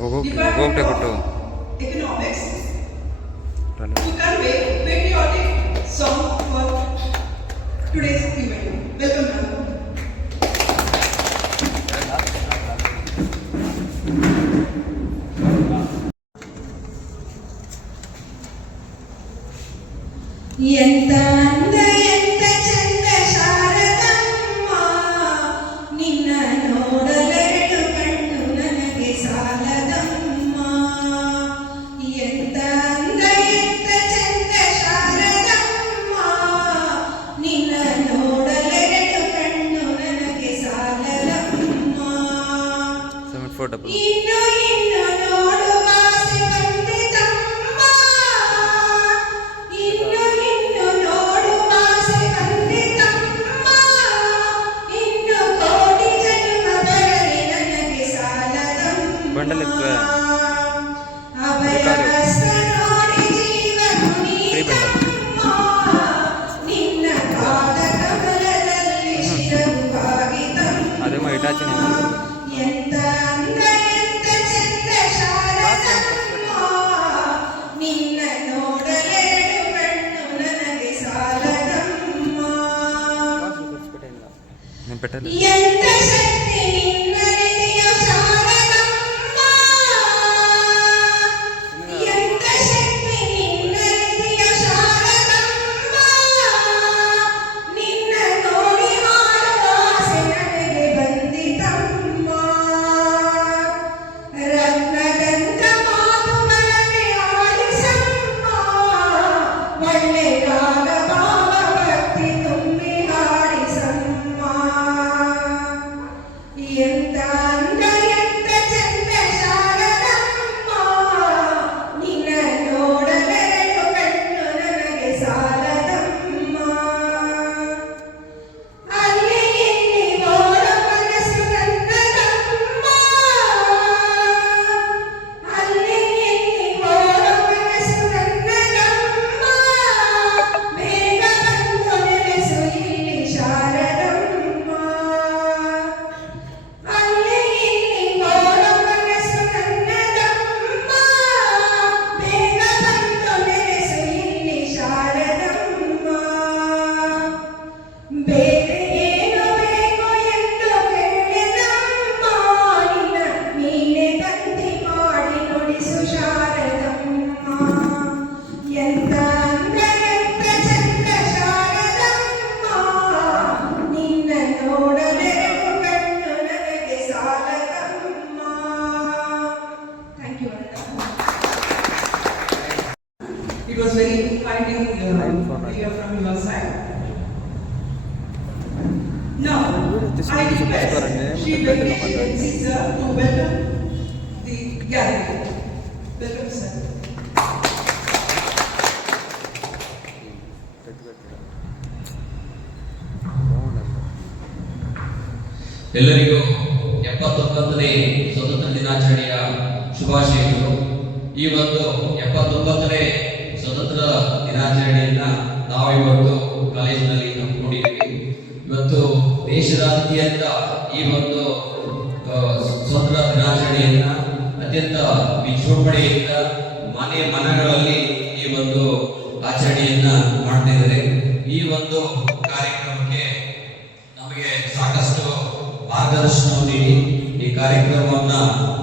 ಹೋಗ್ಬಿಟ್ಟೆ ಕೊಟ್ಟು economics to convey patriotic song for today's event. Welcome, ma'am. ಎಂತ ಅಂದ ಎಂತ ಚಂದ ಶಾರದಮ್ಮ ನಿನ್ನ ನೋಡಲೆರಡು ಕಣ್ಣು ನನಗೆ ಸಾಲದಮ್ಮ. ಎಂತ ಅಂದ ಎಂತ ಚಂದ ಶಾರದಮ್ಮ ನಿನ್ನ ನೋಡಲೆರಡು ಕಣ್ಣು ನನಗೆ ಸಾಲದಮ್ಮ. ಫೋಟೋ ಇನ್ನು ಇನ್ನು ನೋಡುವ ಆಸೆ ಬಂದಿತಮ್ಮ. ಇನ್ನು ಇನ್ನು ನೋಡುವ ಆಸೆ ಬಂದಿತಮ್ಮ. ಇನ್ನು ಕೋಟಿ ಜನ್ಮ ಬರಲಿ ನನಗೆ ಸಾಲದಮ್ಮ. ಅಭಯ ಹಸ್ತ ನೋಡಿ ಜೀವನು ನೀಡಮ್ಮ. ನಿನ್ನ ಪಾದ ಕಮಲದಲ್ಲಿ ಶಿರವು ಬಾಗಿತಮ್ಮ. ಎಂತ ಅಂದ ಎಂತ ಚಂದ ಶಾರದಮ್ಮ ನಿನ್ನ ನೋಡಲೆರಡು ಕಣ್ಣು ನನಗೆ ಸಾಲದಮ್ಮ. ಎಂತ ಶಕ್ತಿ ನಿನ್ನಲ್ಲಿದೆಯೋ ಶಾರದಮ್ಮ. ಎಂತ ಶಕ್ತಿ ನಿನ್ನಲ್ಲಿದೆಯೋ ಶಾರದಮ್ಮ. ನಿನ್ನ ನೋಡಿ ಮಾಡುವ ಆಸೆ ನನಗೆ ಬಂದಿತಮ್ಮ. ರತ್ನದಂತ ಮಾತುಗಳನ್ನೇ ಆಲಿಸಮ್ಮ. ಒಳ್ಳೆ ರಾಗ ಭಾವ ಭಕ್ತಿ ತುಂಬಿ ಹಾಡಿಸಮ್ಮ. ಎಂತ ಅಂದ ಎಂತ ಚಂದ ಶಾರದಮ್ಮ ನಿನ್ನ ನೋಡಲೆರಡು ಕಣ್ಣು ನನಗೆ ಸಾಲದಮ್ಮ. ಅಲ್ಲಿ ಇಲ್ಲಿ ಓಡ ಮನಸ್ಸು ನನ್ನದಮ್ಮ. ಅಲ್ಲಿ ಇಲ್ಲಿ ಓಡ ಮನಸ್ಸು ನನ್ನದಮ್ಮ. ಬೇಗ ಬಂದು ನೆಲೆಸು ಇಲ್ಲಿ ಶಾರದಮ್ಮ. ಅಲ್ಲಿ ಇಲ್ಲಿ ಓಡ ಮನಸ್ಸು ನನ್ನದಮ್ಮ. ಬೇಗ ಬಂದು ನೆಲೆಸು ಇಲ್ಲಿ ಶಾರದಮ್ಮ. ಬೇರೆ ಏನು ಬೇಕು ಎಂದು ಕೇಳಿದಮ್ಮ. ನಿನ್ನ ನೀನೆ ತಂತಿ ಮಾಡಿ ನುಡಿಸು ಶಾರದಮ್ಮ. ಎಂತ ಅಂದ ಎಂತ ಚಂದ ಶಾರದಮ್ಮ ನಿನ್ನ ನೋಡಲೆರಡು ಕಣ್ಣು ನನಗೆ ಸಾಲದಮ್ಮ. Thank you. It was very inviting to hear from your side. Now, I request Shri Venkatesh sir to welcome the gathering. Welcome, sir. ಎಲ್ಲರಿಗೂ 79ನೇ ಸ್ವತಂತ್ರ ದಿನಾಚರಣೆಯ ಶುಭಾಶಯಗಳು. ಈ ಒಂದು 79ನೇ ಸ್ವತಂತ್ರ ದಿನಾಚರಣೆಯನ್ನ ನಾವು ಇವತ್ತು ಕಾಲೇಜಿನಲ್ಲಿ ಹಮ್ಮಿಕೊಂಡಿದ್ದೀವಿ. ಇವತ್ತು ದೇಶದಾದ್ಯಂತ ಈ ಒಂದು ಸ್ವತಂತ್ರ ದಿನಾಚರಣೆಯನ್ನ ಅತ್ಯಂತ ವಿಜೃಂಭಣೆಯಿಂದ ಮನೆ ಮನಗಳಲ್ಲಿ ಈ ಒಂದು ಆಚರಣೆಯನ್ನ ಮಾಡ್ತಾ ಇದ್ದಾರೆ. ಈ ಒಂದು ಕಾರ್ಯಕ್ರಮಕ್ಕೆ ನಮಗೆ ಸಾಕಷ್ಟು ಮಾರ್ಗದರ್ಶನ ನೀಡಿ ಈ ಕಾರ್ಯಕ್ರಮವನ್ನ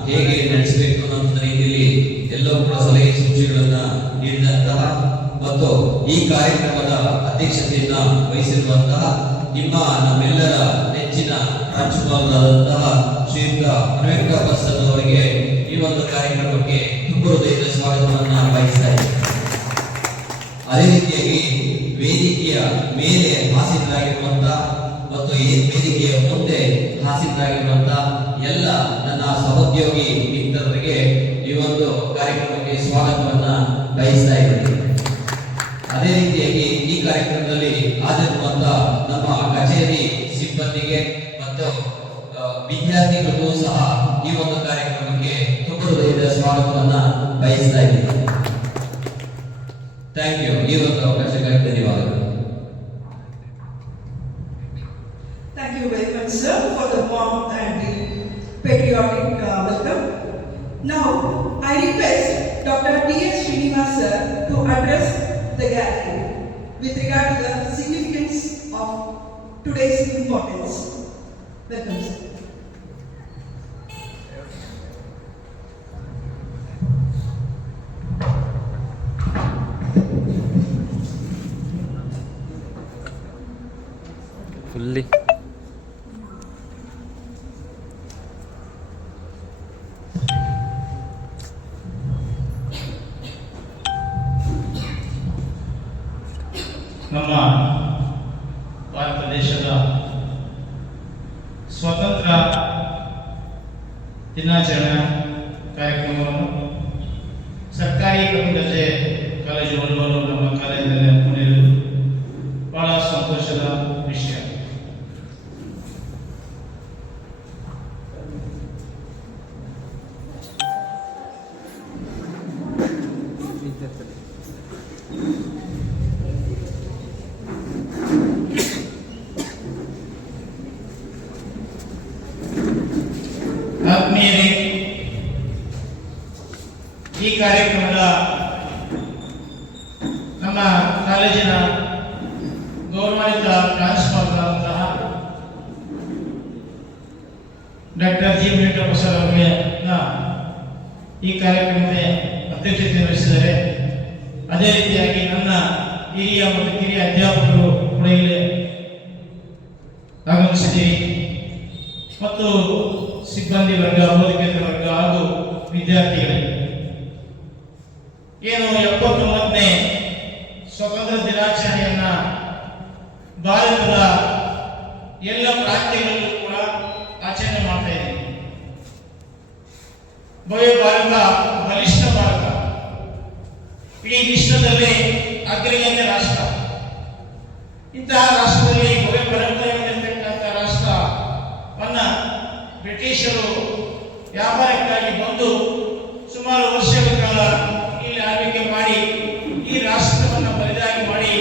ಹೇಗೆ ನಡೆಸಬೇಕು ಅನ್ನೋ ರೀತಿಯಲ್ಲಿ ಎಲ್ಲವೂ ಕೂಡ ಸಲಹೆ ಸೂಚನೆಗಳನ್ನ ನೀಡಿದಂತಹ ಮತ್ತು ಈ ಕಾರ್ಯಕ್ರಮದ ಅಧ್ಯಕ್ಷತೆಯನ್ನ ವಹಿಸಿರುವಂತಹ ನಮ್ಮೆಲ್ಲರ ನೆಚ್ಚಿನ ರಾಜ್ಯಪಾಲರಾದಂತಹ ಶ್ರೀಯುತ ವೆಂಕಟಪ್ಪ ಸರ್ ಅವರಿಗೆ ಈ ಒಂದು ಕಾರ್ಯಕ್ರಮಕ್ಕೆ ತುಂಬ ಹೃದಯದ ಸ್ವಾಗತವನ್ನ ಬಯಸ್ತಾ ಇದ್ದೇನೆ. ಅದೇ ರೀತಿಯಾಗಿ ವೇದಿಕೆಯ ಮೇಲೆ ಹಾಸಿರಾಗಿರುವಂತಹ ಮತ್ತು ಈ ವೇದಿಕೆಯ ಮುಂದೆ ಹಾಸಿರಾಗಿರುವಂತಹ ಎಲ್ಲ ನನ್ನ ಸಹೋದ್ಯೋಗಿ ಮಿತ್ರರಿಗೆ ಈ ಒಂದು ಕಾರ್ಯಕ್ರಮಕ್ಕೆ ಸ್ವಾಗತವನ್ನ ಬಯಸ್ತಾ ಇದ್ದೇನೆ. ಅದೇ ರೀತಿಯಾಗಿ ಈ ಕಾರ್ಯಕ್ರಮದಲ್ಲಿ ಹಾಜರಿರುವಂತಹ ನಮ್ಮ ಕಚೇರಿ ಸಿಬ್ಬಂದಿಗೆ ಮತ್ತು ವಿದ್ಯಾರ್ಥಿಗಳಿಗೂ ಸಹ ಈ ಒಂದು ಕಾರ್ಯಕ್ರಮಕ್ಕೆ ತುಂಬ ಹೃದಯದ ಸ್ವಾಗತವನ್ನ ಬಯಸ್ತಾ ಇದ್ದೇನೆ. Thank you. ಈ ಒಂದು ಅವಕಾಶಕ್ಕಾಗಿ ಧನ್ಯವಾದಗಳು. Thank you very much, sir, for the warm and the patriotic welcome. Now, I request Dr. T.S. Srinivasa to address the gathering with regard to the significance of today's importance. Welcome, sir. Fully ನಮ್ಮ ಭಾರತ ದೇಶದ ಸ್ವಾತಂತ್ರ್ಯ ದಿನಾಚರಣೆ ಕಾರ್ಯಕ್ರಮವನ್ನು ಸರ್ಕಾರಿ ದರ್ಜೆ college ಒಳಗರು ನಮ್ಮ ಕಾಲೇಜಿನಲ್ಲಿ ಹಮ್ಮಿಕೊಂಡಿರುವುದು ಬಹಳ ಸಂತೋಷದ ವಿಷಯ. ಆತ್ಮೀಯರೇ, ಈ ಕಾರ್ಯಕ್ರಮದ ನಮ್ಮ ಕಾಲೇಜಿನ ಗೌರವಾನ್ವಿತ ಪ್ರಾಂಶುಪಾಲರಾದಂತಹ ಡಾಕ್ಟರ್ ಜಿ ವೆಂಕಟಪ್ಪ ಸರ್ ಅವರಿಗೆ ಈ ಕಾರ್ಯಕ್ರಮಕ್ಕೆ ಅಧ್ಯಕ್ಷತೆ ವಹಿಸಿದ್ದಾರೆ. ಅದೇ ರೀತಿಯಾಗಿ ನನ್ನ ಹಿರಿಯ ಮತ್ತು ಕಿರಿಯ ಅಧ್ಯಾಪಕರು ಕೂಡ ಇಲ್ಲಿ ಆಗಮಿಸಿದ್ದೀರಿ ಮತ್ತು ಸಿಬ್ಬಂದಿ ವರ್ಗ, ಬೋಧಕೇತರ ವರ್ಗ ಹಾಗೂ ವಿದ್ಯಾರ್ಥಿಗಳೇ, ಏನು 79ನೇ ಸ್ವಾತಂತ್ರ್ಯ ದಿನಾಚರಣೆಯನ್ನ ಭಾರತದ ಎಲ್ಲ ಪ್ರಾಂತ್ಯಗಳಲ್ಲೂ ಕೂಡ ಆಚರಣೆ ಮಾಡ್ತಾ ಇದ್ದೀವಿ. ಭವ್ಯ ಭಾರತ, ಬಲಿಷ್ಠ ಭಾರತ, ಇಡೀ ವಿಶ್ವದಲ್ಲೇ ಅಗ್ರಗಣ್ಯ ರಾಷ್ಟ್ರ. ಇಂತಹ ರಾಷ್ಟ್ರದಲ್ಲಿ ಭವ್ಯ ಪರಂಪರೆ ಹೊಂದಿರತಕ್ಕಂಥ ರಾಷ್ಟ್ರವನ್ನ ಬ್ರಿಟಿಷರು ವ್ಯಾಪಾರಕ್ಕಾಗಿ ಬಂದು ಸುಮಾರು ವರ್ಷಗಳ ಕಾಲ ಇಲ್ಲಿ ಆಳ್ವಿಕೆ ಮಾಡಿ ಈ ರಾಷ್ಟ್ರವನ್ನು ಬರಿದಾಗಿ ಮಾಡಿ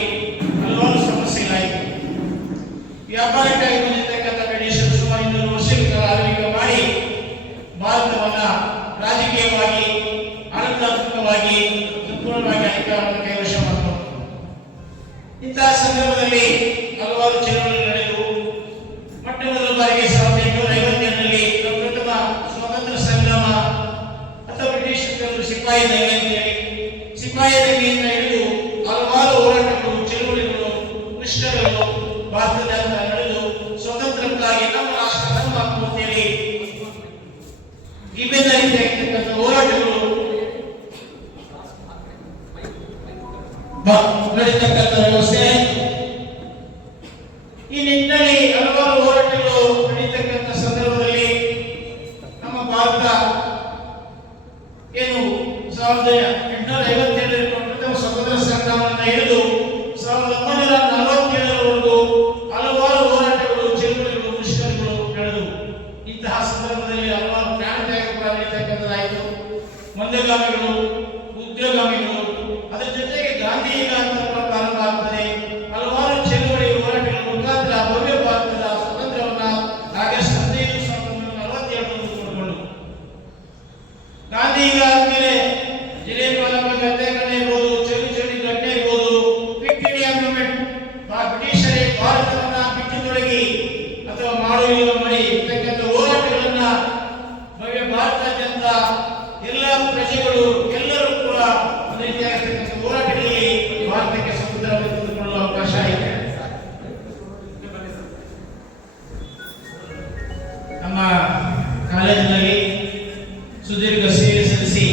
ಹಲವಾರು ಸಮಸ್ಯೆಗಳಾಯಿತು. ವ್ಯಾಪಾರಕ್ಕಾಗಿ ಬಂದಿರತಕ್ಕಂಥ ಬ್ರಿಟಿಷರು ಸುಮಾರು 200 ವರ್ಷಗಳ ಕಾಲ ಆಳ್ವಿಕೆ ಮಾಡಿ ಭಾರತವನ್ನ ರಾಜಕೀಯವಾಗಿ, ಆಡಳಿತಾತ್ಮಕವಾಗಿ ಸಂಪೂರ್ಣವಾಗಿ ಅಧಿಕಾರವನ್ನು ಕೈವಶ ಮಾಡಿದರು. ಇಂತಹ ಸಂದರ್ಭದಲ್ಲಿ ಹಲವಾರು ಚಳವಳಿಗಳು ನಡೆದು ಮೊಟ್ಟ ಮೊದಲ ಬಾರಿಗೆ 1857ರಲ್ಲಿ ಪ್ರಪ್ರಥಮ ಸ್ವಾತಂತ್ರ್ಯ ಸಂಗ್ರಾಮ ಅಥವಾ ಬ್ರಿಟಿಷ್ ಸಿಪಾಯಿ ದಂಗೆ ಅಂತೇಳಿ ಸಿಪಾಯಿ ದಂಗೆಯಿಂದ ಹಿಡಿದು ಹಲವಾರು ಹೋರಾಟಗಳು, ಚಳವಳಿಗಳು, ಮುಷ್ಕರಗಳು ಭಾರತದಾದ್ಯಂತ ನಡೆದು ಸ್ವತಂತ್ರಕ್ಕಾಗಿ ನಮ್ಮ ರಾಷ್ಟ್ರ ನಮ್ಮ ಹಕ್ಕು ಅಂತೇಳಿ ವಿಭಿನ್ನ ರೀತಿಯಾಗಿರ್ತಕ್ಕಂಥ ಹೋರಾಟಗಳು ನಡೀತಕ್ಕಂಥ ವ್ಯವಸ್ಥೆ. ಈ ನಿಟ್ಟಿನಲ್ಲಿ ಹಲವಾರು ಹೋರಾಟಗಳು ನಡೀತಕ್ಕಂಥ ಸಂದರ್ಭದಲ್ಲಿ ನಮ್ಮ ಭಾರತ ಏನು 1857ರಲ್ಲಿ ಪ್ರಥಮ ಸ್ವತಂತ್ರ ಸಂಗ್ರಾಮವನ್ನು ಹಿಡಿದು 1947ರವರೆಗೂ ಹಲವಾರು ಹೋರಾಟಗಳು, ಚಳವಳಿಗಳು, ಮುಷ್ಕರಗಳು ನಡೆದವು. ಇಂತಹ ಸಂದರ್ಭದಲ್ಲಿ ಹಲವಾರು ಪ್ರಾಣತ್ಯಾಗ ಕೂಡ ನಡೀತಕ್ಕಂಥದ್ದಾಯಿತು. ಮಂದಗಾಮಿಗಳು, ಉದ್ಯೋಗಾಮಿಗಳು, ಅದರ ಜೊತೆಗೆ ಗಾಂಧಿಗ ಅಂತ ಪ್ರಾರಂಭ ಆಗ್ತದೆ. ಹಲವಾರು ಚಳವಳಿ ಹೋರಾಟಗಳ ಮುಖಾಂತರ ಭವ್ಯ ಭಾರತದ ಸ್ವಾತಂತ್ರ್ಯವನ್ನ ಆಗಸ್ಟ್ 15, 1947 ಪಡೆದುಕೊಂಡು ಗಾಂಧಿಗ ಆದ್ಮೇಲೆ ಜಿಲೇಬಿ ಹತ್ಯಾಕಾಂಡ ಇರ್ಬೋದು, ಚೌರಿ ಘಟನೆ ಇರ್ಬೋದು, ಕ್ವಿಟ್ ಇಂಡಿಯಾ ಮೂವ್ಮೆಂಟ್, ಬ್ರಿಟಿಷರೇ ಭಾರತವನ್ನ ಬಿಟ್ಟು ತೊಡಗಿ ಅಥವಾ ಮಾಡುವ ಮಾಡಿ ಇರ್ತಕ್ಕಂಥ ಹೋರಾಟಗಳನ್ನ ಭವ್ಯ ಭಾರತಾದ್ಯಂತ ಎಲ್ಲ ಪ್ರಜೆಗಳು ಎಲ್ಲರೂ ಕೂಡ ಒಂದು ರೀತಿಯಾಗಿರ್ತಕ್ಕಂಥ ಹೋರಾಟಗಳಲ್ಲಿ ಭಾರತಕ್ಕೆ ಸ್ವತಂತ್ರವನ್ನು ತಂದುಕೊಳ್ಳುವ ಅವಕಾಶ ಇದೆ. ನಮ್ಮ ಕಾಲೇಜಿನಲ್ಲಿ ಸುದೀರ್ಘ ಸೇವೆ ಸಲ್ಲಿಸಿ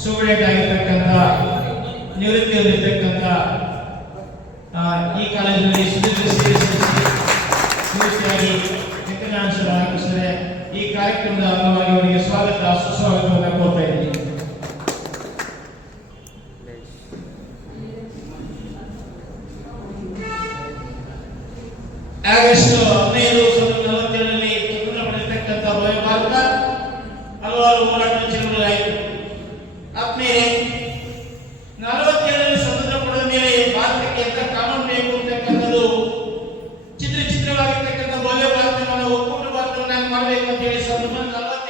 ಸ್ಟೂಡೆಂಟ್ ಆಗಿರ್ತಕ್ಕಂಥ, ನಿವೃತ್ತಿ ಹೊಂದಿರತಕ್ಕಂಥ, ಈ ಕಾಲೇಜಿನಲ್ಲಿ ಸುದೀರ್ಘ ಸೇವೆ ಸಲ್ಲಿಸಿ ನಿವೃತ್ತಿಯಾಗಿ ವೆಂಕಟನಾರಾಯಣ ಆಗಮಿಸಿದರೆ ಈ ಕಾರ್ಯಕ್ರಮದ ಅಂಗವಾಗಿ ಅವರಿಗೆ ಸ್ವಾಗತ, ಸುಸ್ವಾಗತವನ್ನು ಕೋರ್ತಾ ಇದ್ದೀನಿ. ಆಗಸ್ಟ್ 15, 1947ರಲ್ಲಿ ಸ್ವತಂತ್ರ ಪಡೆದಿರ್ತಕ್ಕಂಥ ಭವ್ಯ ಭಾರತ ಹಲವಾರು ಹೋರಾಟ ಚಳವಳಿಗಳಾಯಿತು. ಆದ್ಮೇಲೆ 47ರಲ್ಲಿ ಸ್ವತಂತ್ರ ಪಡೆದ ಮೇಲೆ ಭಾರತಕ್ಕೆ ಎಂತ ಕಾನೂನು ಬೇಕು ಅಂತಕ್ಕಂಥದ್ದು ಚಿತ್ರವಾಗಿರ್ತಕ್ಕಂಥ ಭವ್ಯ ಭಾರತವನ್ನು ಒಕ್ಕೂಟ ಭಾರತವನ್ನಾಗಿ ಮಾಡಬೇಕು ಅಂತ ಹೇಳಿ 1947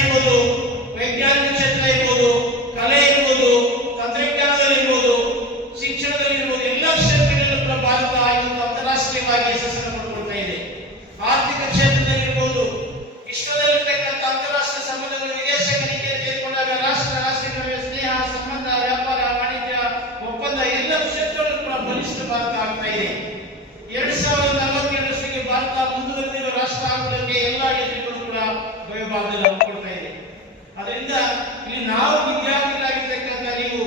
ಇರ್ಬೋದು, ವೈಜ್ಞಾನಿಕ ಕ್ಷೇತ್ರ ಇರ್ಬೋದು, ಕಲೆ ಇರ್ಬೋದು, ತಂತ್ರಜ್ಞಾನದಲ್ಲಿ ಇರ್ಬೋದು, ಶಿಕ್ಷಣದಲ್ಲಿ ಇರ್ಬೋದು, ಎಲ್ಲ ಕ್ಷೇತ್ರಗಳಲ್ಲೂ ಕೂಡ ಭಾರತ ಇವತ್ತು ಅಂತಾರಾಷ್ಟ್ರೀಯವಾಗಿ ಯಶಸ್ಸನ್ನು ಪಡ್ಕೊಳ್ತಾ ಇದೆ. ಆರ್ಥಿಕ ಕ್ಷೇತ್ರದಲ್ಲಿ ಇರ್ಬೋದು, ವಿಶ್ವದಲ್ಲಿರ್ತಕ್ಕಂಥ ಅಂತಾರಾಷ್ಟ್ರೀಯ ಸಂಬಂಧಗಳು, ವಿದೇಶಗಳಿಗೆ ತೆಗೆದುಕೊಂಡಾಗ ರಾಷ್ಟ್ರ ನಡುವೆ ಸ್ನೇಹ, ಸಂಬಂಧ, ವ್ಯಾಪಾರ, ವಾಣಿಜ್ಯ ಒಪ್ಪಂದ ಎಲ್ಲ ಕ್ಷೇತ್ರಗಳಲ್ಲೂ ಕೂಡ ಬಲಿಷ್ಠ ಭಾರತ ಆಗ್ತಾ ಇದೆ. 2047 ಭಾರತ ಮುಂದುವರೆದಿರುವ ರಾಷ್ಟ್ರ ಆಗುವುದಕ್ಕೆ ಎಲ್ಲ ಯೋಜನೆಗಳು ಕೂಡ ಭಯೋಪಾದಲ್ಲಿ ಒಪ್ಪಿಕೊಳ್ತಾ ಇದೆ. ಅದರಿಂದ ಇಲ್ಲಿ ನಾವು ವಿದ್ಯಾರ್ಥಿಗಳಾಗಿರ್ತಕ್ಕಂಥ ನೀವು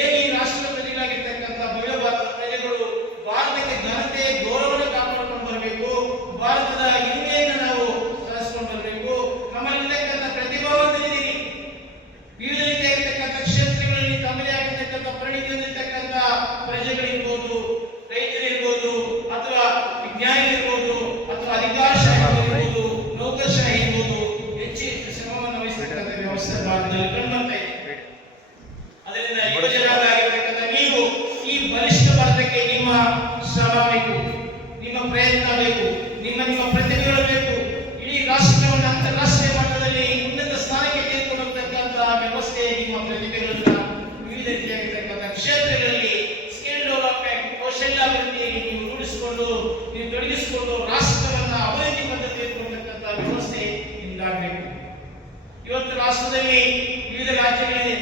ಏನು ಈ ರಾಷ್ಟ್ರದ ಪ್ರಜೆಗಳಾಗಿರ್ತಕ್ಕಂಥ ಭವ್ಯ ಭಾರತದ ಪ್ರಜೆಗಳು ಭಾರತಕ್ಕೆ ಘನತೆ ಗೌರವವನ್ನು ಕಾಪಾಡಿಕೊಂಡು ಬರಬೇಕು. ಭಾರತದ ಹಿರಿಮೆಯನ್ನು ನಾವು ಸಾಧಿಸಿಕೊಂಡು ಬರಬೇಕು. ನಮ್ಮಲ್ಲಿರ್ತಕ್ಕಂಥ ಪ್ರತಿಭಾವಂತರಿದ್ದೀರಿ, ವಿವಿಧ ರೀತಿಯಾಗಿರ್ತಕ್ಕಂಥ ಕ್ಷೇತ್ರಗಳಲ್ಲಿ ತಮ್ಮದೇ ಆಗಿರ್ತಕ್ಕಂಥ ಪರಿಣಿತಿ ಹೊಂದಿರತಕ್ಕಂಥ ಪ್ರಜೆಗಳಿರ್ಬೋದು, ರೈತರಿರ್ಬೋದು, ಅಥವಾ ವಿಜ್ಞಾನಿಗಳಿರ್ಬೋದು, ಅಥವಾ ಅಧಿಕಾರಶಾಹಿ ಇರ್ಬೋದು, ನೌಕರಶಾಹಿ ಇರ್ಬೋದು, ಹೆಚ್ಚು ಶ್ರಮವನ್ನು ವಹಿಸತಕ್ಕಂಥ ವ್ಯವಸ್ಥೆ ಭಾರತದಲ್ಲಿ ಕಂಡುಬರ್ತಾ ಇದೆ. ಅದರಿಂದ ಯುವಜನಾಂಗವಾಗಿರ್ತಕ್ಕಂಥ ನೀವು ಈ ಬಲಿಷ್ಠ ಭಾರತಕ್ಕೆ ನಿಮ್ಮ ಶ್ರಮ ಬೇಕು, ನಿಮ್ಮ ಪ್ರಯತ್ನ ಬೇಕು, ನಿಮ್ಮ ಪ್ರತಿಭೆಗಳು ಬೇಕು. ಇಡೀ ರಾಷ್ಟ್ರವನ್ನು ಅಂತಾರಾಷ್ಟ್ರೀಯ ಮಟ್ಟದಲ್ಲಿ ಉನ್ನತ ಸ್ಥಾನಕ್ಕೆ ತೆಗೆದುಕೊಳ್ಳತಕ್ಕಂತಹ ವ್ಯವಸ್ಥೆ ನಿಮ್ಮ ಪ್ರತಿಭೆಗಳನ್ನ ವಿವಿಧ ರೀತಿಯಾಗಿರ್ತಕ್ಕಂಥ ಕ್ಷೇತ್ರಗಳಲ್ಲಿ ಸ್ಕಿಲ್ ಡೆವಲಪ್ಮೆಂಟ್, ಕೌಶಲ್ಯಾಭಿವೃದ್ಧಿಯಲ್ಲಿ ನೀವು ರೂಢಿಸಿಕೊಂಡು ನೀವು ತೊಡಗಿಸಿಕೊಂಡು ರಾಷ್ಟ್ರವನ್ನ ಅಭಿವೃದ್ಧಿ ಪಥ ತೆಗೆದುಕೊಳ್ಳತಕ್ಕಂಥ ವ್ಯವಸ್ಥೆ ನಿಮ್ದಾಗಬೇಕು. ಇವತ್ತು ರಾಷ್ಟ್ರದಲ್ಲಿ ವಿವಿಧ ರಾಜ್ಯಗಳಿದೆ,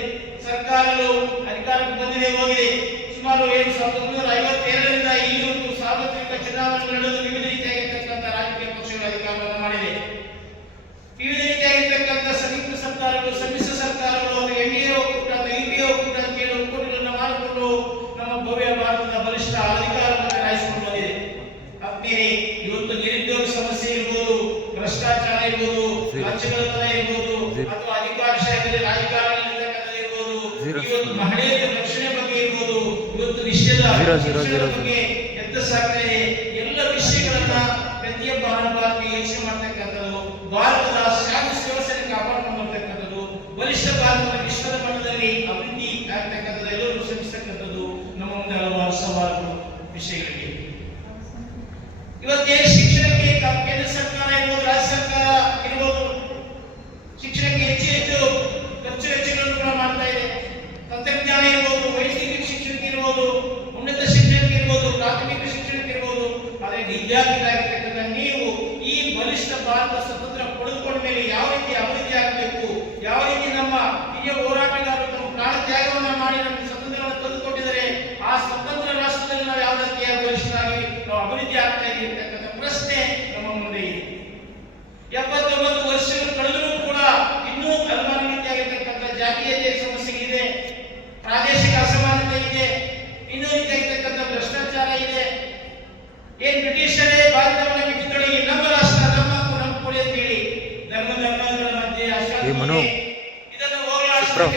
ಸರ್ಕಾರಗಳು ಅಧಿಕಾರಕ್ಕೆ ಬಂದಿದೆ ಹೋಗಿದೆ. ಸುಮಾರು 1952ರಿಂದ ಇಲ್ಲಿವರೆಗೂ ಸಾರ್ವತ್ರಿಕ ಚುನಾವಣೆ ನಡೆದು ವಿವಿಧ ರೀತಿಯಾಗಿರ್ತಕ್ಕಂಥ ರಾಜಕೀಯ ಪಕ್ಷಗಳು ಅಧಿಕಾರವನ್ನು ಮಾಡಿದೆ. ವಿವಿಧ ರೀತಿಯಾಗಿರ್ತಕ್ಕಂಥ ಸಂಯುಕ್ತ ಸರ್ಕಾರಗಳು, ಸಮ್ಮಿಶ್ರ ಸರ್ಕಾರಗಳು, ಅದು ಎನ್ಡಿಎ ಒಕ್ಕೂಟ ಅಥವಾ ಯುಪಿಎ ಒಕ್ಕೂಟ ಅಂತ ಹೇಳಿ ಒಕ್ಕೂಟಗಳನ್ನು ಮಾಡಿಕೊಂಡು ನಮ್ಮ ಭವ್ಯ ಭಾರತದ ಬಲಿಷ್ಠ ಅಧಿಕಾರವನ್ನು ರಾಯಿಸಿಕೊಂಡು ಬಂದಿದೆ. ಆದ್ಮೇಲೆ ಇವತ್ತು ನಿರುದ್ಯೋಗ ಸಮಸ್ಯೆ ಇರ್ಬೋದು, ಭ್ರಷ್ಟಾಚಾರ ಇರ್ಬೋದು, ಲಂಚಗಳ್ಳತನ ಇರ್ಬೋದು, ಅಥವಾ ಅಧಿಕಾರಶಾಹಿ ರಾಜಕಾರಣಗಳಿರ್ತಕ್ಕಂಥದ್ದು ಇರ್ಬೋದು, ಇವತ್ತು ಮಹಿಳೆಯರ ರಕ್ಷಣೆ ಬಗ್ಗೆ ಇರ್ಬೋದು, ಇವತ್ತು ವಿಷಯದ ಬಗ್ಗೆ ಎತ್ತ ಸಾಕಣೆ, ಎಲ್ಲ ವಿಷಯಗಳನ್ನ ಪ್ರತಿಯೊಬ್ಬ ಭಾರತೀಯ ಯೋಚನೆ ಮಾಡ್ತಕ್ಕಂಥದ್ದು, ಭಾರತದ ಶಾಂತಿ ವ್ಯವಸ್ಥೆ ಕಾಪಾಡ್ಕೊಂಡು ಬರ್ತಕ್ಕಂಥದ್ದು, ಬಲಿಷ್ಠ ಭಾರತವನ್ನು ವಿಶ್ವದ ಮಟ್ಟದಲ್ಲಿ ಅಭಿವೃದ್ಧಿ ಆಗ್ತಕ್ಕಂಥದ್ದು, ಎಲ್ಲರೂ ಶ್ರಮಿಸ್ತಕ್ಕಂಥದ್ದು ನಮ್ಮ ಮುಂದೆ ಹಲವಾರು ಸವಾಲುಗಳು ವಿಷಯಗಳಿಗೆ. ಇವತ್ತೇ ಶಿಕ್ಷಣಕ್ಕೆ ಕೇಂದ್ರ ಸರ್ಕಾರ ಇರ್ಬೋದು, ರಾಜ್ಯ ಸರ್ಕಾರ ಇರ್ಬೋದು, ಶಿಕ್ಷಣಕ್ಕೆ ಹೆಚ್ಚು ಖರ್ಚು ವೆಚ್ಚಗಳನ್ನು ಕೂಡ ಮಾಡ್ತಾ ಇದೆ. ತಂತ್ರಜ್ಞಾನ ಇರ್ಬೋದು, ವೈದ್ಯಕೀಯ ಶಿಕ್ಷಣಕ್ಕೆ ಇರ್ಬೋದು, ಉನ್ನತ ಶಿಕ್ಷಣಕ್ಕೆ ಇರ್ಬೋದು, ಪ್ರಾಥಮಿಕ ಶಿಕ್ಷಣಕ್ಕೆ ಇರ್ಬೋದು. ಆದರೆ ವಿದ್ಯಾರ್ಥಿಗಳಾಗಿರ್ತಕ್ಕಂಥ ನೀವು ಈ ಬಲಿಷ್ಠ ಭಾರತ ಸ್ವತಂತ್ರ ಪಡೆದುಕೊಂಡ ಮೇಲೆ ಯಾವ ರೀತಿ ಅಭಿವೃದ್ಧಿ ಆಗಬೇಕು, ಯಾವ ರೀತಿ ನಮ್ಮ ಹಿರಿಯ ಹೋರಾಟಗಾರರು ತಮ್ಮ ಪ್ರಾಣ ತ್ಯಾಗವನ್ನು ಮಾಡಿ ನಮಗೆ ಸ್ವತಂತ್ರವನ್ನು ತಂದುಕೊಟ್ಟಿದ್ದಾರೆ, ಆ ಸ್ವತಂತ್ರ ರಾಷ್ಟ್ರದಲ್ಲಿ ನಾವು ಯಾವ ರೀತಿಯ ಬಲಿಷ್ಠರಾಗಿ ನಾವು ಅಭಿವೃದ್ಧಿ ಆಗ್ತಾ ಇದ್ದೀವಿ ಅಂತಕ್ಕಂಥ ಪ್ರಶ್ನೆ ನಮ್ಮ ಮುಂದೆ ಇದೆ. 79 ವರ್ಷಗಳು ಕಳೆದರೂ ಕೂಡ ಇನ್ನೂ ಹಲವಾರು ರೀತಿಯಾಗಿರ್ತಕ್ಕಂಥ ಜಾತೀಯತೆ ಸಮಸ್ಯೆ ಇದೆ, ಪ್ರಾದೇಶಿಕ ಅಸಮಾನತೆ ಇದೆ, ಇನ್ನೂ ರೀತಿಯಾಗಿರ್ತಕ್ಕಂಥ ಭ್ರಷ್ಟಾಚಾರ ಇದೆ. ಏನ್ ಬ್ರಿಟಿಷರೇ ಭಾರತವನ್ನು ಬಿಟ್ಟು ತೊಡಗಿ ನಮ್ಮ ರಾಷ್ಟ್ರ ನಮ್ಮ ಹಕ್ಕು ನಮ್ಮ ಕೊಡಿ ಅಂತ ಹೇಳಿ ಧರ್ಮಗಳ ಮಧ್ಯೆ ಅಶಾಂತಿ, ಇದನ್ನು ಹೋರಾಡುವ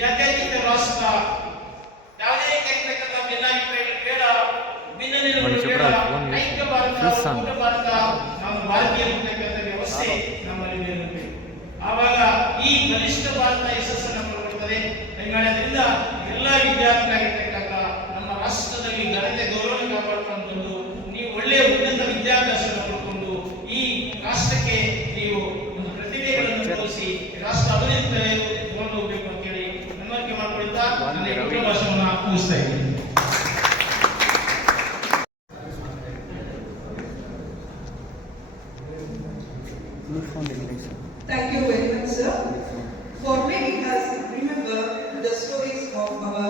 ಜಾತ್ಯತೀತ ರಾಷ್ಟ್ರ, ಯಾವುದೇ ರೀತಿಯಾಗಿರ್ತಕ್ಕಂಥ ಭಿನ್ನಾಭಿಪ್ರಾಯಗಳು ಬೇಡ, ಭಿನ್ನ ನಿಲುವುಗಳು ಬೇಡ, ಐಕ್ಯ ಭಾರತ, ಒಕ್ಕೂಟ ಭಾರತ, ನಾವು ಭಾರತೀಯರು ಅಂತಕ್ಕಂಥ ವ್ಯವಸ್ಥೆ ನಮ್ಮಲ್ಲಿ ಇರಬೇಕು. ಆವಾಗ ಈ ಬಲಿಷ್ಠ ಭಾರತ ಯಶಸ್ಸನ್ನು ಪಡ್ಕೊಳ್ತದೆ. ಅದರಿಂದ ಎಲ್ಲ ವಿದ್ಯಾರ್ಥಿಗಳಾಗಿರ್ತಕ್ಕಂಥ ನಮ್ಮ ರಾಷ್ಟ್ರದಲ್ಲಿ ಘನತೆ ಗೌರವ ಕಾಪಾಡಿಕೊಂಡು ನೀವು ಒಳ್ಳೆಯ ಉನ್ನತ ವಿದ್ಯಾಭ್ಯಾಸವನ್ನು ಪಡ್ಕೊಂಡು ಈ ರಾಷ್ಟ್ರಕ್ಕೆ ನೀವು ಒಂದು ಪ್ರತಿಭೆಗಳನ್ನು ತೋರಿಸಿ ರಾಷ್ಟ್ರ ಅಭಿವೃದ್ಧಿ ತಗೊಂಡು ಹೋಗ್ಬೇಕು ಅಂತೇಳಿ ಮನವರಿಕೆ ಮಾಡಿಕೊಳ್ತಾ ನನ್ನ ಭಾಷಣವನ್ನು ಮುಗಿಸ್ತಾ ಇದ್ದೀನಿ. Thank you very much, sir, for making us remember the stories of our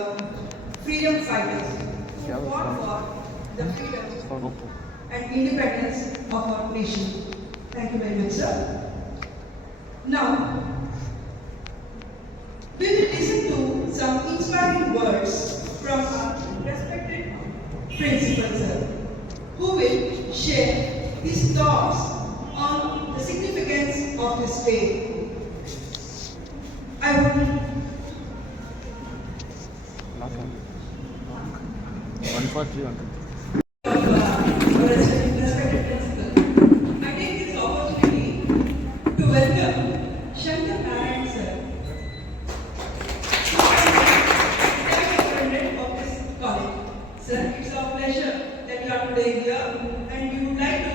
freedom fighters who fought for the freedom and independence of our nation. Thank you very much, sir. Now, we will listen to some inspiring words from our respected principal, sir, who will share his thoughts on the significance of this day. I would I take this opportunity to welcome Shankar Narayan sir, Superintendent of this college. Sir, it's our pleasure that you are today here and we would like to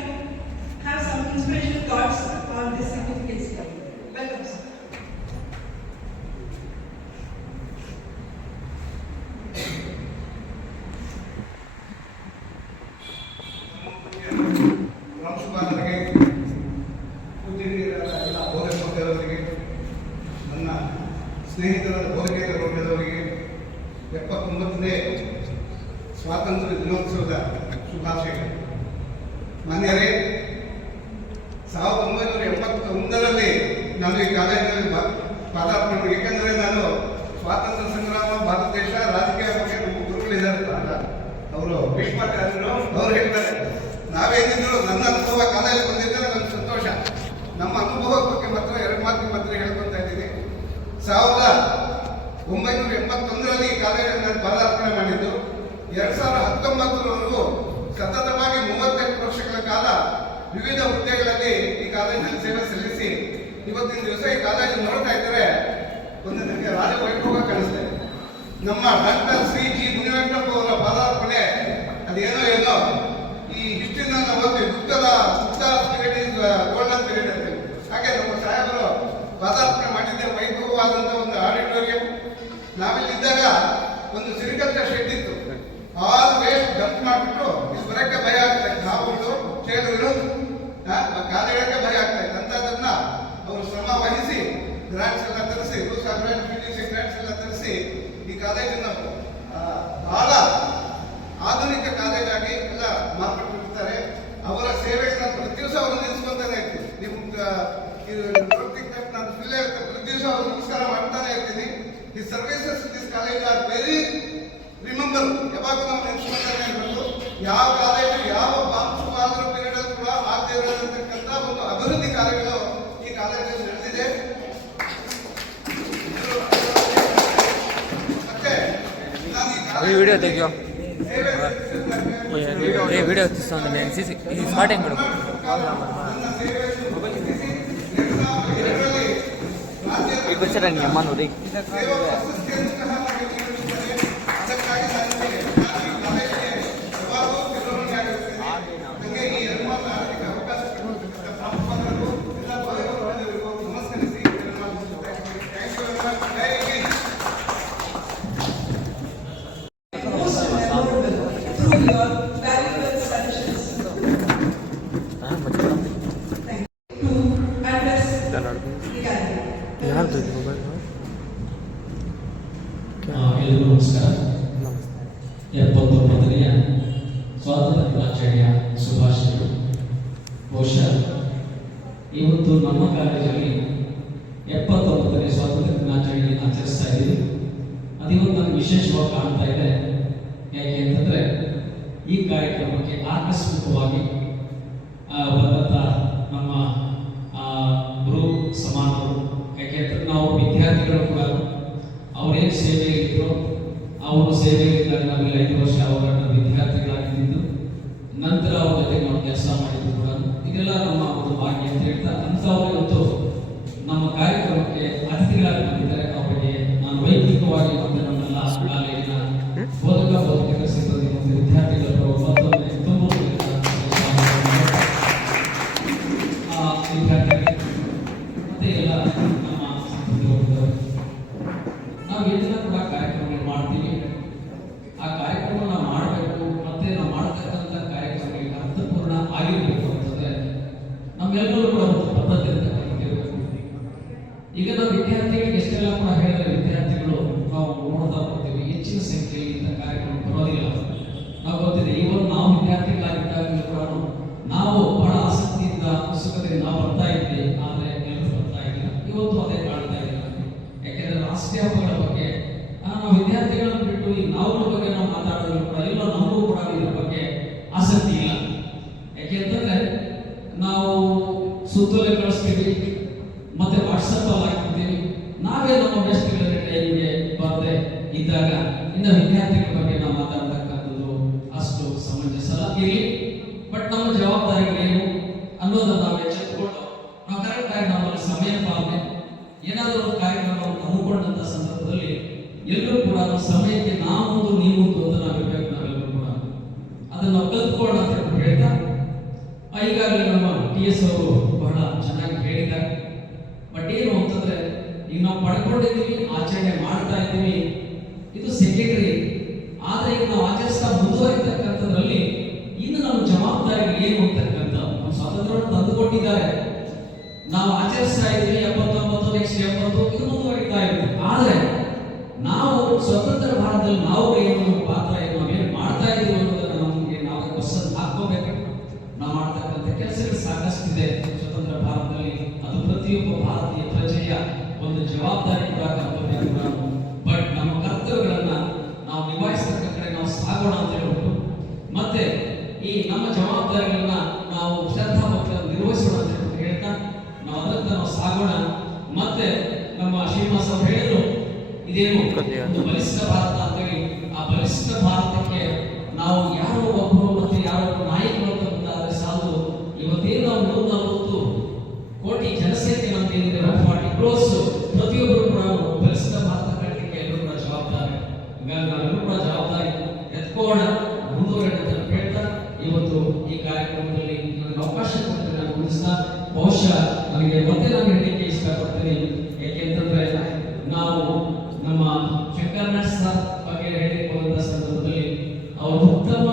have some inspirational thoughts on this significance. ಸ್ನೇಹಿತರಾದ ಬೋಧಕೇತರ ವರ್ಗದವರಿಗೆ 79ನೇ ಸ್ವಾತಂತ್ರ್ಯ ದಿನೋತ್ಸವದ ಶುಭಾಶಯಗಳು. ಮಾನ್ಯರೇ, 1981ರಲ್ಲಿ ನಾನು ಈ ಕಾಲೇಜಿನಲ್ಲಿ ಪದಾರ್ಪಣೆ, ಏಕೆಂದರೆ ನಾನು ಸ್ವಾತಂತ್ರ್ಯ ಸಂಗ್ರಾಮ, ಭಾರತ ದೇಶ, ರಾಜಕೀಯ ಬಗ್ಗೆ ನಮ್ಮ ಗುರುಗಳಿದ್ದಾರೆ, ಅವರು ಭೀಷ್ಮಾಚಾರ್ಯರು, ಅವರು ಹೇಳ್ತಾರೆ, ನಾವೇನಿದ್ರು ನನ್ನ ಅನುಭವ ಕಾಲೇಜಿಗೆ ಬಂದಿದ್ದರೆ ನನಗೆ ಸಂತೋಷ. ನಮ್ಮ ಅನುಭವದ ಬಗ್ಗೆ ಮಾತ್ರ 2 ಮಾತು ಮಾತ್ರ ಹೇಳ್ಕೊತಾ ಇದ್ದೀನಿ. 1981ರಲ್ಲಿ ಈ ಕಾಲೇಜಿನಲ್ಲಿ ನಾನು ಪದಾರ್ಪಣೆ ಮಾಡಿದ್ದು. 2019ರವರೆಗೂ ಸತತವಾಗಿ 38 ವರ್ಷಗಳ ಕಾಲ ವಿವಿಧ ಹುದ್ದೆಗಳಲ್ಲಿ ಈ ಕಾಲೇಜಿನಲ್ಲಿ ಸೇವೆ ಸಲ್ಲಿಸಿ ಇವತ್ತಿನ ದಿವಸ ಈ ಕಾಲೇಜು ನೋಡ್ತಾ ಇದ್ದರೆ ಒಂದು ನನಗೆ ರಾಜವೈಭವ ಕಾಣಿಸ್ತದೆ. ನಮ್ಮ ಡಾಕ್ಟರ್ ಶ್ರೀ ಜಿ ಮುನಿವೆಂಕಟಪ್ಪ ಅವರ ಪದಾರ್ಪಣೆ ಅದೇನೋ ಈ ಹಿಸ್ಟ್ರಿನ ಒಂದು ಗುಪ್ತ ಪೀರಿಯಡ್ ಇಸ್ ಗೋಲ್ಡನ್ ಪೀರಿಯಡ್ ಅಂತ. ಹಾಗೆ ನಮ್ಮ ಸಾಹೇಬರು ಪದಾರ್ಪಣೆ ಮಾಡಿದ್ದೆ ವೈಭವವಾದಂಥ ಒಂದು ಆಡಿಟೋರಿಯಂ. ನಾವಿಲ್ಲಿದ್ದಾಗ ಒಂದು ಸಿರಿಕಲ್ಚರ್ ಶೆಡ್ ಇತ್ತು. ಆಲ್ ವೇಸ್ಟ್ ಡಂಪ್ ಮಾಡಿಬಿಟ್ಟು ಇಲ್ಲಿ ಬರೋಕ್ಕೆ ಭಯ ಆಗ್ತಾ ಇತ್ತು. ನಾವು ಚೇಳುಗಳು ಕಾಲಿಡಕ್ಕೆ ಭಯ ಆಗ್ತಾ ಇತ್ತು. ಅಂಥದ್ದನ್ನ ಅವರು ಶ್ರಮ ವಹಿಸಿ ಗ್ರಾಂಟ್ಸ್ ಎಲ್ಲ ತರಿಸಿ, ಗ್ರಾಂಟ್ಸ್ ಎಲ್ಲ ತರಿಸಿ ಈ ಕಾಲೇಜನ್ನು ಬಹಳ ಆಧುನಿಕ ಕಾಲೇಜಾಗಿ ಎಲ್ಲ ಮಾರ್ಪಟ್ಟಿರ್ತಾರೆ. ಅವರ ಸೇವೆಗೆ ಪ್ರತಿ ದಿವಸ ಅವರು ನೆನೆಸ್ಕೊಂತಾನೆ ಇರ್ತೀನಿ. ನಾನು ಪ್ರತಿ ದಿವಸ ಅವ್ರು ನಮಸ್ಕಾರ ಮಾಡ್ತಾನೆ ಇರ್ತೀನಿ. ಈ services this college are very remember, ಯಾವಾಗ ನಾವು ನೆನೆಸ್ಕೊಂತಾನೆ ಇರಬೇಕು. ಯಾವ ಕಾಲೇಜು ಯಾವ ಸ್ವಾತಂತ್ರ್ಯ ಪೀರಿಯಡ್ ಅಲ್ಲಿ ಕೂಡ ಆಗದೆ ಇರತಕ್ಕಂಥ ಒಂದು ಅಭಿವೃದ್ಧಿ ಕಾರ್ಯಗಳು ಈ ಕಾಲೇಜಲ್ಲಿ ನಡೆದಿದೆ. ಮತ್ತೆ ನಾನು ಈ ವಿಡಿಯೋ ತೆಗಿಯೋ, ವಿಡಿಯೋ తీస్తుంది. నేను స్టార్టింగ్ కూడా మీకు వచ్చారండి అమ్మ నువ్వు ಯಾರ್ದು ಇದು ಮೊಬೈಲ್? ಎಲ್ಲರಿಗೂ ನಮಸ್ಕಾರ. 79ನೇ ಸ್ವಾತಂತ್ರ್ಯ ದಿನಾಚರಣೆಯ ಶುಭಾಶಯಗಳು. ಬಹುಶಃ ಇವತ್ತು ನಮ್ಮ ಕಾಲೇಜಲ್ಲಿ 79ನೇ ಸ್ವಾತಂತ್ರ್ಯ ದಿನಾಚರಣೆಯನ್ನು ಆಚರಿಸ್ತಾ ಇದ್ದೀವಿ. ಅದಿವತ್ತು ನನಗೆ ವಿಶೇಷವಾಗಿ ಕಾಣ್ತಾ ಇದೆ. ಯಾಕೆ ಅಂತಂದರೆ ಈ ಕಾರ್ಯಕ್ರಮಕ್ಕೆ ಆಕಸ್ಮಿಕವಾಗಿ ಬಂದಂಥ ನಮ್ಮ ಗುರು ಸಮಾನರು, ಯಾಕೆಂದ್ರೆ ನಾವು ವಿದ್ಯಾರ್ಥಿಗಳು ಕೂಡ ಅವರೇನು ಸೇವೆಯಲ್ಲಿದ್ದರು, ಅವರು ಸೇವೆಯಲ್ಲಿದ್ದಾಗ ನಾವೆಲ್ಲ 5 ವರ್ಷ ಅವರ ವಿದ್ಯಾರ್ಥಿಗಳಾಗಿದ್ದು, ನಂತರ ಅವ್ರ ಜೊತೆ ನಾವು ಕೆಲಸ ಮಾಡಿದ್ದು ಕೂಡ ಇದೆಲ್ಲ ನಮ್ಮ ಒಂದು ಭಾಗ್ಯ ಅಂತ ಹೇಳ್ತಾ, ಅಂಥವ್ರು ಇವತ್ತು ನಮ್ಮ ಕಾರ್ಯಕ್ರಮಕ್ಕೆ ಅತಿಥಿಗಳಾಗಿ ಬಂದಿದ್ದಾರೆ. ಅವರಿಗೆ ನಾನು ವೈಯಕ್ತಿಕವಾಗಿ ಮತ್ತು ನಮ್ಮೆಲ್ಲ ಕಾಲೇಜಿನ ಬೋಧಕೇತರ ಸಿಬ್ಬಂದಿ ಮತ್ತು ವಿದ್ಯಾರ್ಥಿಗಳು ಮತ್ತೊಮ್ಮೆ ತುಂಬ ವಿದ್ಯಾರ್ಥಿಗಳಿಗೆ ಮತ್ತೆ ಎಲ್ಲ ನಮ್ಮ ನಾವು ಏನೆಲ್ಲ ಕೂಡ ಕಾರ್ಯಕ್ರಮಗಳು ಮಾಡ್ತೀವಿ. ಆ ಕಾರ್ಯಕ್ರಮ ನಾವು ಮಾಡಬೇಕು, ಮತ್ತೆ ನಾವು ಮಾಡತಕ್ಕಂಥ ಕಾರ್ಯಕ್ರಮಗಳಿಗೆ ಅರ್ಥಪೂರ್ಣ ಆಗಿರಬೇಕು ಅಂತಂದ್ರೆ ನಮ್ಮೆಲ್ಲರೂ ಕೂಡ ಒಂದು ಪದ್ಧತಿ ಅಂತ ಕಲಿತಿರಬೇಕು. ಈಗ ನಾವು ವಿದ್ಯಾರ್ಥಿಗಳಿಗೆ ಎಷ್ಟೆಲ್ಲ ಕೂಡ ಹೇಳಿದ್ರೆ ವಿದ್ಯಾರ್ಥಿಗಳು ನಾವು ನೋಡ್ತಾ ಹೋಗ್ತೀವಿ, ಹೆಚ್ಚಿನ ಸಂಖ್ಯೆಯಲ್ಲಿ ಇಂಥ ಕಾರ್ಯಕ್ರಮ ಬರೋದಿಲ್ಲ. ನಾವು ಗೊತ್ತಿದೆ, ಇವತ್ತು ನಾವು ವಿದ್ಯಾರ್ಥಿಗಳಾಗಿದ್ದಾಗಲೂ ಕೂಡ ನಾವು ಬಹಳ ಆಸಕ್ತಿಯಿಂದ ಉತ್ಸುಕತೆಯಿಂದ ನಾವು ಬರ್ತಾ ಇದ್ವಿ, ಆದರೆ ಎಲ್ಲರೂ ಬರ್ತಾ ಇಲ್ಲ. ಇವತ್ತು ಅದೇ ಕಾಣ್ತಾ ಇಲ್ಲ. ಯಾಕೆಂದ್ರೆ ರಾಷ್ಟ್ರೀಯ ಹಬ್ಬಗಳ ಬಗ್ಗೆ ನಾವು ವಿದ್ಯಾರ್ಥಿಗಳನ್ನು ಬಿಟ್ಟು ಈ ನಾವುಗಳ ಬಗ್ಗೆ ನಾವು ಮಾತಾಡೋದ್ರೂ ಕೂಡ ಇಲ್ಲ, ನಮಗೂ ಕೂಡ ಇದ್ರ ಬಗ್ಗೆ ಆಸಕ್ತಿ ಇಲ್ಲ. ಯಾಕೆಂತಂದ್ರೆ ನಾವು ಸುತ್ತೋಲೆ ಕಳಿಸ್ತೀವಿ, ಮತ್ತೆ ವಾಟ್ಸಪ್ ಅಲ್ಲಿ ಹಾಕಿರ್ತೀವಿ. ನಾವೇ ನಮ್ಮ ಬೆಸ್ಟ್ಗಳ ಟೈಮ್ಗೆ ಬರದೆ ಇದ್ದಾಗ ಇನ್ನು ವಿದ್ಯಾರ್ಥಿಗಳ ಬಗ್ಗೆ ನಾವು ಮಾತಾಡ್ತಕ್ಕಂಥದ್ದು ಅಷ್ಟು ಸಮಂಜಸ ಇರಲಿ. ಬಟ್ ನಮ್ಮ ಜವಾಬ್ದಾರಿಗಳೇನು ಅನ್ನೋದನ್ನ ನಾವು ಎಚ್ಚೆತ್ತುಕೊಂಡು ನಾವು ಕರೆಕ್ಟಾಗಿ ನಮ್ಮಲ್ಲಿ ಸಮಯ ಪಾಲನೆ, ಏನಾದರೂ ಒಂದು ಕಾರ್ಯಕ್ರಮವನ್ನು ಹಮ್ಮಿಕೊಂಡಂಥ ಸಂದರ್ಭದಲ್ಲಿ ಎಲ್ಲರೂ ಕೂಡ ಸಮಯಕ್ಕೆ ನಾವು ಮುಂದು ನೀವು ಮುಂದು ಅಂತ ನಾವಿರಬೇಕು. ನಾವೆಲ್ಲರೂ ಕೂಡ ಅದನ್ನು ನಾವು ಕಲ್ತ್ಕೊಳ್ಳೋಣ ಅಂತ ಹೇಳ್ತಾ, ಈಗಾಗಲೇ ನಮ್ಮ TS ಅವರು ಬಹಳ ಚೆನ್ನಾಗಿ ಹೇಳಿದ್ದಾರೆ. ಬಟ್ ಏನು ಅಂತಂದ್ರೆ ಈಗ ನಾವು ಪಡ್ಕೊಂಡಿದ್ದೀವಿ, ಆಚರಣೆ ಮಾಡ್ತಾ ಇದ್ದೀವಿ, ಇದು ಸೆಕೆಂಡರಿ. ಆದ್ರೆ ಈಗ ನಾವು ಆಚರಿಸ್ತಾ ಮುಂದುವರಿತಕ್ಕಂಥದ್ರಲ್ಲಿ ಇನ್ನು ನಮ್ಮ ಜವಾಬ್ದಾರಿಗಳು ಏನು ಅಂತಕ್ಕಂಥ ನಮ್ಮ ಸ್ವಾತಂತ್ರ್ಯವನ್ನು ತಂದುಕೊಟ್ಟಿದ್ದಾರೆ. ನಾವು ಆಚರಿಸ್ತಾ ಇದ್ದೀವಿ 79, ನೆಕ್ಸ್ಟ್ 70 ಇದು ಮುಂದುವರಿತಾ ಇರುತ್ತೆ. ಆದ್ರೆ ಕಾರ್ಯಕ್ರಮದಲ್ಲಿ ನಾವು ಏನು ಪಾತ್ರ ಏನು ನಾವೇನು ಮಾಡ್ತಾ ಇದೀವಿ ಅನ್ನೋದನ್ನ ನಮಗೆ ನಾವು ಕ್ವಶನ್ ಹಾಕೋಬೇಕು. ನಾವು ಮಾಡ್ತಕ್ಕಂಥ ಕೆಲಸಗಳು ಸಾಕಷ್ಟಿದೆ ಸ್ವತಂತ್ರ ಭಾರತದಲ್ಲಿ. ಅದು ಪ್ರತಿಯೊಬ್ಬ ಭಾರತೀಯ ಪ್ರಜೆಯ ಒಂದು ಜವಾಬ್ದಾರಿ ಕೂಡ ಕರ್ತವ್ಯ ಕೂಡ. ಬಟ್ ನಮ್ಮ ಕರ್ತವ್ಯಗಳನ್ನ ನಾವು ನಿಭಾಯಿಸತಕ್ಕ ಕಡೆ ನಾವು ಸಾಗೋಣ ಅಂತ ಹೇಳ್ಬಿಟ್ಟು ಮತ್ತೆ ಈ ನಮ್ಮ ಜವಾಬ್ದಾರಿಗಳನ್ನ ನಾವು ಶ್ರದ್ಧಾಭಕ್ತಿಯಿಂದ ನಿರ್ವಹಿಸೋಣ ಅಂತ ಹೇಳ್ತಾ ನಾವು ಅದರಂತೆ ನಾವು ಸಾಗೋಣ. ಮತ್ತೆ ನಮ್ಮ ಶ್ರೀನಿವಾಸ್ ಅವರು ಹೇಳಿದ್ರು ಇದೇನು ಒಂದು ಬಲಿಷ್ಠ ಭಾರತ ಅಂತೇಳಿ. ಆ ಬಲಿಷ್ಠ ಭಾರತಕ್ಕೆ ನಾವು ಯಾರೋ ಒಬ್ಬರು ಮತ್ತೆ ಯಾರೋ ನಾಯಕರು ಅಂತ ಮುಂದಾದ್ರೆ ಸಾಲದು. ಇವತ್ತೇನು ನಾವು 140 ಕೋಟಿ ಜನಸಂಖ್ಯೆ ನಮ್ದೇನಿದೆ 40 ಕ್ರೋರ್ಸ್, ಪ್ರತಿಯೊಬ್ಬರು ಕೂಡ ಬಲಿಷ್ಠ ಭಾರತ ಕಟ್ಟಲಿಕ್ಕೆ ಎಲ್ಲರೂ ಕೂಡ ಜವಾಬ್ದಾರಿ. ಹೀಗಾಗಿ ನಾವೆಲ್ಲರೂ ಕೂಡ ಜವಾಬ್ದಾರಿ ಎತ್ಕೋಣ, ಮುಂದುವರೆದ ಅಂತ ಹೇಳ್ತಾ ಇವತ್ತು ಈ ಕಾರ್ಯಕ್ರಮದಲ್ಲಿ ನನಗೆ ಅವಕಾಶ ಕೊಟ್ಟರೆ ನಾನು ಮುಗಿಸ್ತಾ ಬಹುಶಃ ನನಗೆ ಮತ್ತೆ ನಾನು ಹೇಳಲಿಕ್ಕೆ ಇಷ್ಟಪಡ್ತೀನಿ. ಯಾಕೆಂತಂದ್ರೆ ನಾವು ನಮ್ಮ ಶಂಕರನಾಥ್ ಸರ್ ಬಗ್ಗೆ ಹೇಳಿಕೊಳ್ಳುವಂತ ಸಂದರ್ಭದಲ್ಲಿ ಅವರ ಉತ್ತಮ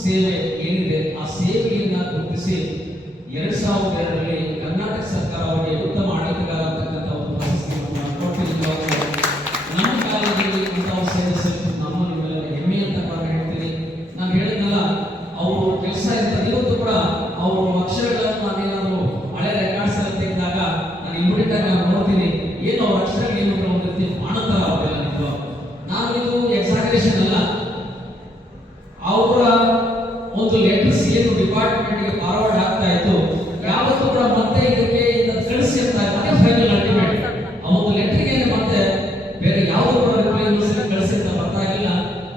ಸೇವೆ ಏನಿದೆ ಆ ಸೇವೆಯನ್ನ ಗುರುತಿಸಿ 2002ರಲ್ಲಿ ಕರ್ನಾಟಕ ಸರ್ಕಾರ ಅವರಿಗೆ ಉತ್ತಮ ಆಡಳಿತಗಾರ ಅಂತಕ್ಕಂಥ ಒಂದು ಪ್ರಶಸ್ತಿಯನ್ನು ಕೊಟ್ಟಿದ್ದು. ನಮ್ಮ ಕಾಲದಲ್ಲಿ ಇಂತಹ ಸೇವೆ ಸಲ್ಲಿಸಿದ್ದು ನಮ್ಮ ನಿಮ್ಮೆಲ್ಲರ ಹೆಮ್ಮೆ ಅಂತ ನಾನು ಹೇಳ್ತೀನಿ. ನಾನು ಹೇಳಿದ್ನಲ್ಲ ಅವರು ಕೆಲಸ ಇರ್ತದೆ. ಇವತ್ತು ಕೂಡ ಅವರು ಅಕ್ಷರಗಳನ್ನು ನಾನೇನಾದ್ರು ಹಳೆ ರೆಕಾರ್ಡ್ಸ್ ಎಲ್ಲ ತೆಗೆದಾಗ ನಾನು ಇಮಿಡಿಯೇಟ್ ಆಗಿ ನಾನು ನೋಡ್ತೀನಿ ಏನು ಅವ್ರ ಅಕ್ಷರಗಳು ಏನು ಒಂದು ರೀತಿ ಮಾನತರ ಅವರೆಲ್ಲ ನಿಂತು. ನಾನು ಇದು ಎಕ್ಸಾಗರೇಷನ್ ಅಲ್ಲ. ಅವರ ಒಂದು ಲೆಟರ್ಸ್ ಏನು ಡಿಪಾರ್ಟ್ಮೆಂಟ್ಗೆ ಫಾರ್ವರ್ಡ್ ಆಗ್ತಾ ಇತ್ತು ಯಾವತ್ತೂ ಕೂಡ ಮತ್ತೆ ಇದಕ್ಕೆ ಕಳಿಸಿ ಅಂತ ಮತ್ತೆ ಫೈನಲ್ ಅಲ್ಟಿಮೇಟ್ ಆ ಒಂದು ಲೆಟರ್ಗೆ ಮತ್ತೆ ಬೇರೆ ಯಾವುದೂ ಕೂಡ ರಿಪ್ಲೈ ಕಳಿಸಿ ಅಂತ ಬರ್ತಾ ಇಲ್ಲ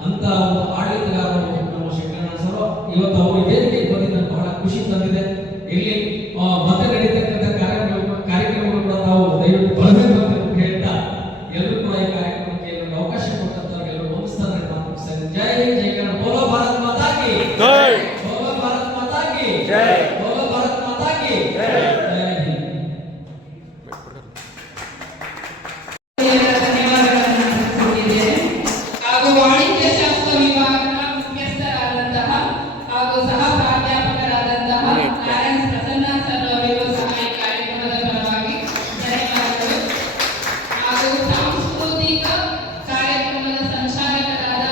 ಅಂತ ಒಂದು ಆಡಳಿತಗಾರರು ನಮ್ಮ ಶಂಕರನಾಥ್ ಸರ್. ಇವತ್ತು ಅವರು ವೇದಿಕೆಗೆ ಬಂದಿದ್ದು ಬಹಳ ಖುಷಿ ತಂದಿದೆ. ಇಲ್ಲಿ ಮತ್ತೆ ನಡೀತಕ್ಕಂಥ ಕಾರ್ಯಕ್ರಮಗಳು ಕೂಡ ನಾವು ದಯವಿಟ್ಟು ಬಳಸಬೇಕು ಅಂತ ಹೇಳ್ತಾ ಎಲ್ಲರೂ ಕೂಡ ಈ ಕಾರ್ಯಕ್ರಮಕ್ಕೆ ಅವಕಾಶ ಕೊಟ್ಟಂತವ್ರಿಗೆ ಎಲ್ಲರೂ ವಂದಿಸ್ತಾರೆ. ಜೈ ಹಿಂದ್, ಜೈ ಕನ್ನಡ, ಬೋಲೋ ಭಾರತ್ ಮಾತಾ ಕಿ ಜೈ, ಬೋಲೋ ಭಾರತ್ ಮಾತಾ ಕಿ ಜೈ, ಬೋಲೋ ಭಾರತ್ ಮಾತಾ ಕಿ ಜೈ. ಜೈ ಹಿಂದ್. ಹಾಗೂ ವಾಣಿಜ್ಯ ಶಾಸ್ತ್ರ ವಿಭಾಗದ ಮುಖ್ಯಸ್ಥರಾದಂತಹ ಹಾಗೂ ಸಹ ಪ್ರಾಧ್ಯಾಪಕರಾದಂತಹ ನಾರಾಯಣ್ ಪ್ರಸನ್ನ ಸರ್ ಅವರಿಗೂ ಸಹ ಈ ಕಾರ್ಯಕ್ರಮದ ಪರವಾಗಿ ಧನ್ಯವಾದಗಳು. ಹಾಗೂ ಸಾಂಸ್ಕೃತಿಕ ಕಾರ್ಯಕ್ರಮದ ಸಂಚಾಲಕರಾದ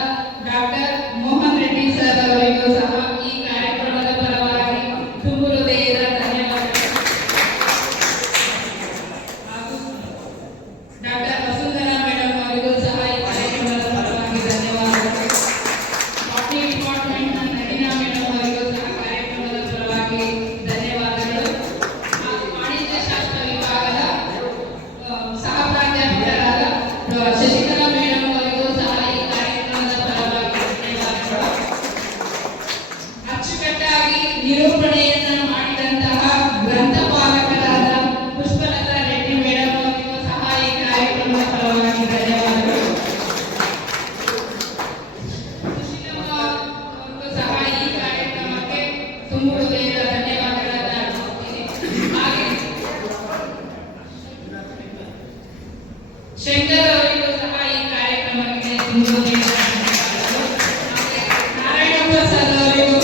ಡಾಕ್ಟರ್ ಮೋಹನ್ ರೆಡ್ಡಿ ಸರ್ ಅವರಿಗೂ ಸಹ ಈ ಕಾರ್ಯಕ್ರಮದ ಪರವಾಗಿ ತುಂಬು ಹೃದಯದ ಧನ್ಯವಾದಗಳು. ಹಾಗೂ ಡಾಕ್ಟರ್ ವಸುಂಧರಾ ಮೇಡಮ್ ಅವರಿಗೂ ಸಹ ಈ ಕಾರ್ಯಕ್ರಮದ ಪರವಾಗಿ ಧನ್ಯವಾದಗಳು. ಬಾಟನಿ ಡಿಪಾರ್ಟ್ಮೆಂಟ್ನ ನವೀನಾ ಮೇಡಮ್ ಅವರಿಗೂ ಸಹ ಕಾರ್ಯಕ್ರಮದ ಪರವಾಗಿ ಧನ್ಯವಾದಗಳು. ಹಾಗೂ ವಾಣಿಜ್ಯ ಶಾಸ್ತ್ರ ವಿಭಾಗದ ಸಹ ಪ್ರಾಧ್ಯಾಪಕರಾದ ಶಶಿಕಲಾ ಮೇಡಮ್ ಅವರಿಗೂ ಸಹ ಈ ಕಾರ್ಯಕ್ರಮದ ಪರವಾಗಿ ಧನ್ಯವಾದಗಳು. ಅಚ್ಚುಕಟ್ಟಾಗಿ ನಿರೂಪಣೆಯನ್ನ ಮಾಡಿದಂತಹ ಗ್ರಂಥಪಾಲಕರಾದ ಪುಷ್ಪಲತಾ ರೆಡ್ಡಿ ಮೇಡಮ್ ಅವರಿಗೂ ಸಹ ಈ ಕಾರ್ಯಕ್ರಮದ ಪರವಾಗಿ ಧನ್ಯವಾದಗಳು. ಸುಶೀಲಮ್ಮ ಅವರಿಗೂ ಸಹ ಈ ಕಾರ್ಯಕ್ರಮಕ್ಕೆ ತುಂಬು ಹೃದಯದ ಧನ್ಯವಾದಗಳನ್ನ ಅರ್ಪಿಸುತ್ತೇನೆ. ಹಾಗೆ ಶಂಕರ್ ಅವರಿಗೂ ಸಹ ಈ ಕಾರ್ಯಕ್ರಮಕ್ಕೆ ತುಂಬು ಹೃದಯದ ಧನ್ಯವಾದಗಳು. ಹಾಗೆ ನಾರಾಯಣಪ್ಪ ಸರ್ ಅವರಿಗೂ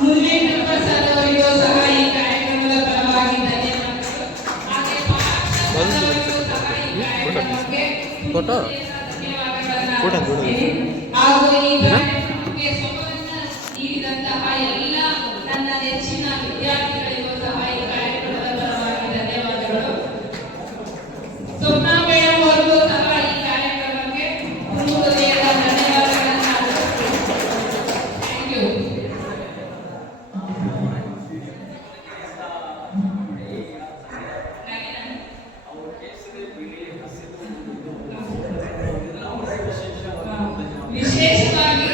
ಮುನಿವೇಂದ್ರ ಪ್ರಸಾದ್ ಅವರಿಗೂ ಸಹ ಈ ಕಾರ್ಯಕ್ರಮದ ಪರವಾಗಿ ಧನ್ಯವಾದಗಳು. ಹಾಗೆ ಪಾಲಾಕ್ಷ ಅವರಿಗೂ ಸಹ ಈ ಕಾರ್ಯಕ್ರಮಕ್ಕೆ ತುಂಬು ಫೋಟೋ? ಹೃದಯದ ಧನ್ಯವಾದಗಳನ್ನ ಫೋಟೋ ಅರ್ಪಿಸುತ್ತೇನೆ. ಹಾಗೂ ಈ ಕಾರ್ಯಕ್ರಮಕ್ಕೆ ಸೊಬಗನ್ನ ನೀಡಿದಂತಹ ಎಲ್ಲ ನನ್ನ ನೆಚ್ಚಿನ ವಿದ್ಯಾರ್ಥಿಗಳಿಗೂ ಸಹ ಈ ಕಾರ್ಯಕ್ರಮದ ಪರವಾಗಿ ಧನ್ಯವಾದಗಳು. ಸ್ವಪ್ನ ಮೇಡಮ್ ಅವರಿಗೂ ಸಹ ಈ ಕಾರ್ಯಕ್ರಮಕ್ಕೆ ತುಂಬು ಹೃದಯದ ಧನ್ಯವಾದಗಳನ್ನ ಅರ್ಪಿಸುತ್ತೇನೆ. Thank you. ವಿಶೇಷವಾಗಿ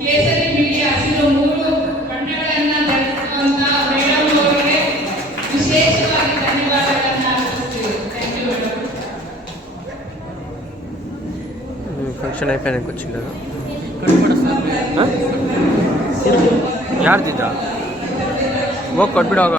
ಕೇಸರಿ ಬಿಳಿ ಹಸಿರು 3 ಬಣ್ಣಗಳನ್ನ ಧರಿಸುವಂತ ಮೇಡಮ್ ಅವರಿಗೆ ವಿಶೇಷವಾಗಿ ಧನ್ಯವಾದಗಳನ್ನ ಅರ್ಪಿಸುತ್ತೇವೆ. Thank you madam. ಫಂಕ್ಷನ್ అయిపోయాక వచ్చిందా ಕಟ್ಬಿಡ ಸರ್. ಯಾರ್ದಿದ್ದ ಹೋಗಿ ಕೊಟ್ಬಿಡೋಗ